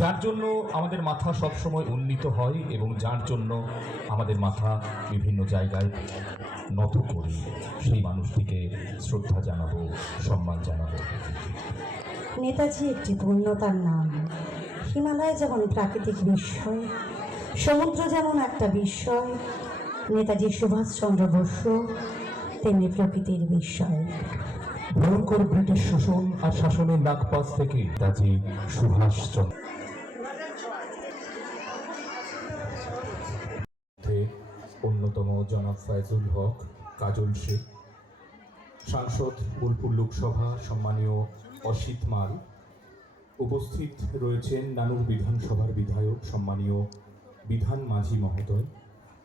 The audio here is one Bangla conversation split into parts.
যার জন্য আমাদের মাথা সবসময় উন্নীত হয় এবং যার জন্য আমাদের মাথা বিভিন্ন জায়গায় নত করি, সেই মানুষটিকে শ্রদ্ধা জানাবো, সম্মান জানাবো। নেতাজি একটি পূর্ণতার নাম। হিমালয় যেমন প্রাকৃতিক বিস্ময়, সমুদ্র যেমন একটা বিস্ময়, নেতাজি সুভাষচন্দ্র বসু তেমনি প্রকৃতির বিস্ময়। ভয়ঙ্কর ব্রিটিশ শোষণ আর শাসনের নাগপাশ থেকে নেতাজি সুভাষচন্দ্র অন্যতম জনাব ফায়জুল হক কাজল শেখ, সাংসদ বোলপুর লোকসভা সম্মানীয় অসিত মাল, উপস্থিত রয়েছেন নানুর বিধানসভার বিধায়ক সম্মানীয় বিধান মাঝি মহোদয়,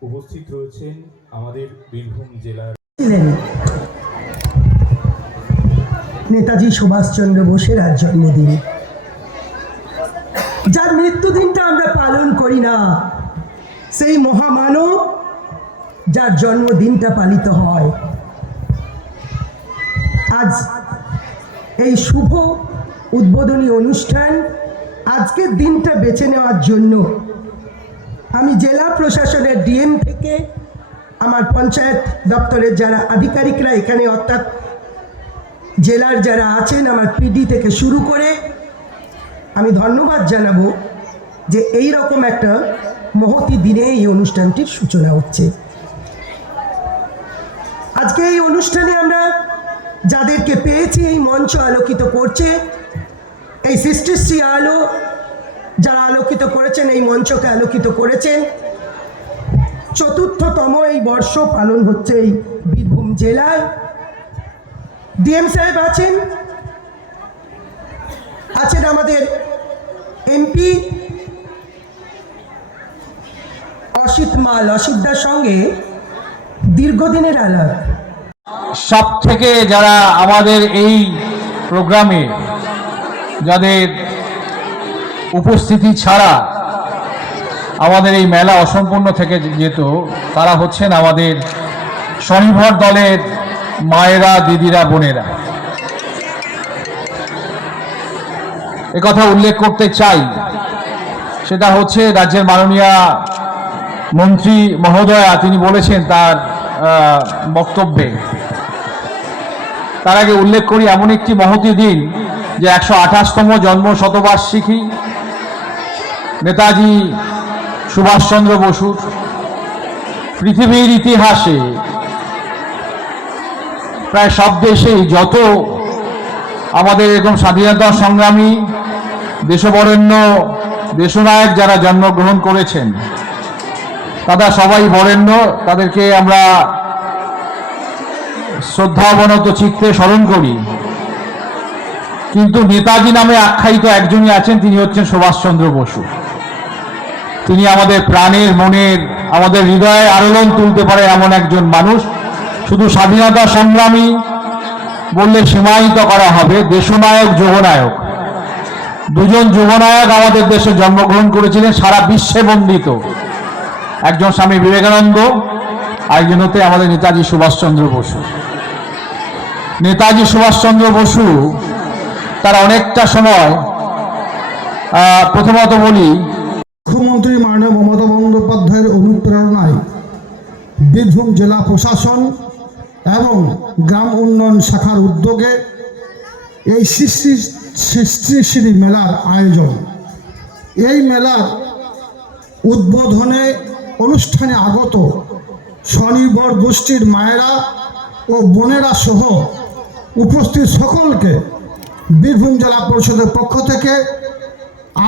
উপস্থিত রয়েছেন আমাদের বীরভূম জেলার নেতাজি সুভাষচন্দ্র বোসের আজ জন্মদিন, যার মৃত্যুদিনটা আমরা পালন করি না, সেই মহামানব যার জন্মদিনটা পালিত হয়। আজ এই শুভ উদ্বোধনী অনুষ্ঠান, আজকের দিনটা বেছে নেওয়ার জন্য আমি জেলা প্রশাসনের ডিএম থেকে আমার পঞ্চায়েত দপ্তরের যারা আধিকারিকরা এখানে অর্থাৎ জেলার যারা আছেন, আমার পিডি থেকে শুরু করে আমি ধন্যবাদ জানাবো যে এই রকম একটা মহতি দিনে এই অনুষ্ঠানটির সূচনা হচ্ছে। আজকে এই অনুষ্ঠানে আমরা যাদেরকে পেয়েছি, এই মঞ্চ আলোকিত করছে, এই সৃষ্টিশ্রী আলো যারা আলোকিত করেছেন, এই মঞ্চকে আলোকিত করেছেন। চতুর্থতম এই বর্ষ পালন হচ্ছে এই বীরভূম জেলায়। ডিএম সাহেব আছেন, আছেন আমাদের এমপি অসিত মাল, অসিতদার সঙ্গে দীর্ঘদিনের আলাপ। সব থেকে যারা আমাদের এই প্রোগ্রামে যাদের উপস্থিতি ছাড়া আমাদের এই মেলা অসম্পূর্ণ থেকে যেত, তারা হচ্ছেন আমাদের স্বনির্ভর দলের মায়েরা, দিদিরা, বোনেরা। একথা উল্লেখ করতে চাই, সেটা হচ্ছে রাজ্যের মাননীয় মন্ত্রী মহোদয়া তিনি বলেছেন তার বক্তব্যে। তার আগে উল্লেখ করি এমন একটি মহতী দিন যে 128তম জন্ম শতবার্ষিকী নেতাজি সুভাষচন্দ্র বসুর। পৃথিবীর ইতিহাসে প্রায় সব দেশেই যত আমাদের এরকম স্বাধীনতা সংগ্রামী, দেশবরেণ্য, দেশনায়ক যারা জন্মগ্রহণ করেছেন, তারা সবাই বরেণ্য, তাদেরকে আমরা শ্রদ্ধাবনত চিত্তে স্মরণ করি। কিন্তু নেতাজি নামে আখ্যায়িত একজনই আছেন, তিনি হচ্ছেন সুভাষচন্দ্র বসু। তিনি আমাদের প্রাণের, মনের, আমাদের হৃদয়ে আলোড়ন তুলতে পারে এমন একজন মানুষ। শুধু স্বাধীনতা সংগ্রামী বললে সীমায়িত করা হবে, দেশনায়ক, যুবনায়ক, দুজন যুবনায়ক আমাদের দেশে জন্মগ্রহণ করেছিলেন, সারা বিশ্বে বন্দিত। একজন স্বামী বিবেকানন্দ, আরেকজন হতে আমাদের নেতাজি সুভাষচন্দ্র বসু। নেতাজি সুভাষচন্দ্র বসু তার অনেকটা সময়, প্রথমত বলি, মুখ্যমন্ত্রী মাননীয় মমতা বন্দ্যোপাধ্যায়ের অনুপ্রেরণায় বীরভূম জেলা প্রশাসন এবং গ্রাম উন্নয়ন শাখার উদ্যোগে এই সৃষ্টিশ্রী মেলার আয়োজন। এই মেলার উদ্বোধনে অনুষ্ঠানে আগত স্বনির্ভর গোষ্ঠীর মায়েরা ও বোনেরা সহ উপস্থিত সকলকে বীরভূম জেলা পরিষদের পক্ষ থেকে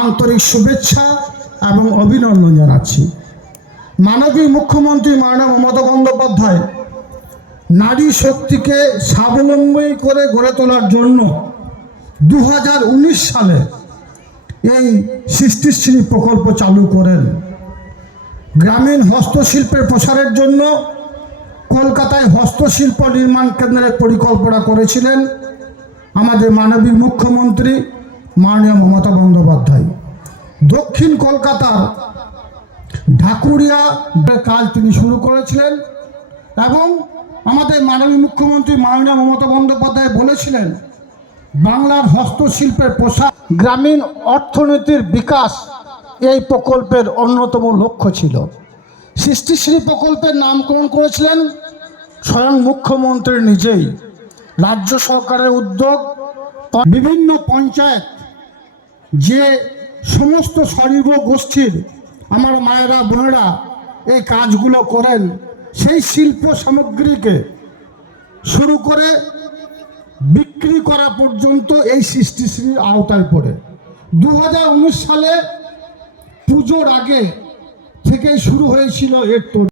আন্তরিক শুভেচ্ছা এবং অভিনন্দন জানাচ্ছি। মাননীয় মুখ্যমন্ত্রী মাননীয় মমতা বন্দ্যোপাধ্যায় নারী শক্তিকে স্বাবলম্বী করে গড়ে তোলার জন্য 2019 সালে এই সৃষ্টিশ্রী প্রকল্প চালু করেন। গ্রামীণ হস্তশিল্পের প্রসারের জন্য কলকাতায় হস্তশিল্প নির্মাণ কেন্দ্রের পরিকল্পনা করেছিলেন আমাদের মাননীয় মুখ্যমন্ত্রী মাননীয় মমতা বন্দ্যোপাধ্যায়। দক্ষিণ কলকাতার ঢাকুরিয়া কাজ তিনি শুরু করেছিলেন এবং আমাদের মাননীয় মুখ্যমন্ত্রী মাননীয় মমতা বন্দ্যোপাধ্যায় বলেছিলেন বাংলার হস্তশিল্পের প্রসার, গ্রামীণ অর্থনীতির বিকাশ এই প্রকল্পের অন্যতম লক্ষ্য ছিল। সৃষ্টিশ্রী প্রকল্পের নামকরণ করেছিলেন স্বয়ং মুখ্যমন্ত্রী নিজেই। রাজ্য সরকারের উদ্যোগ, বিভিন্ন পঞ্চায়েত যে সমস্ত স্বনির্ভর গোষ্ঠীর আমার মায়েরা বোনেরা এই কাজগুলো করেন, সেই শিল্প সামগ্রীকে শুরু করে বিক্রি করা পর্যন্ত এই সৃষ্টিশ্রীর আওতায় পড়ে। 2019 সালে পুজোর আগে থেকেই শুরু হয়েছিল এর তোড়।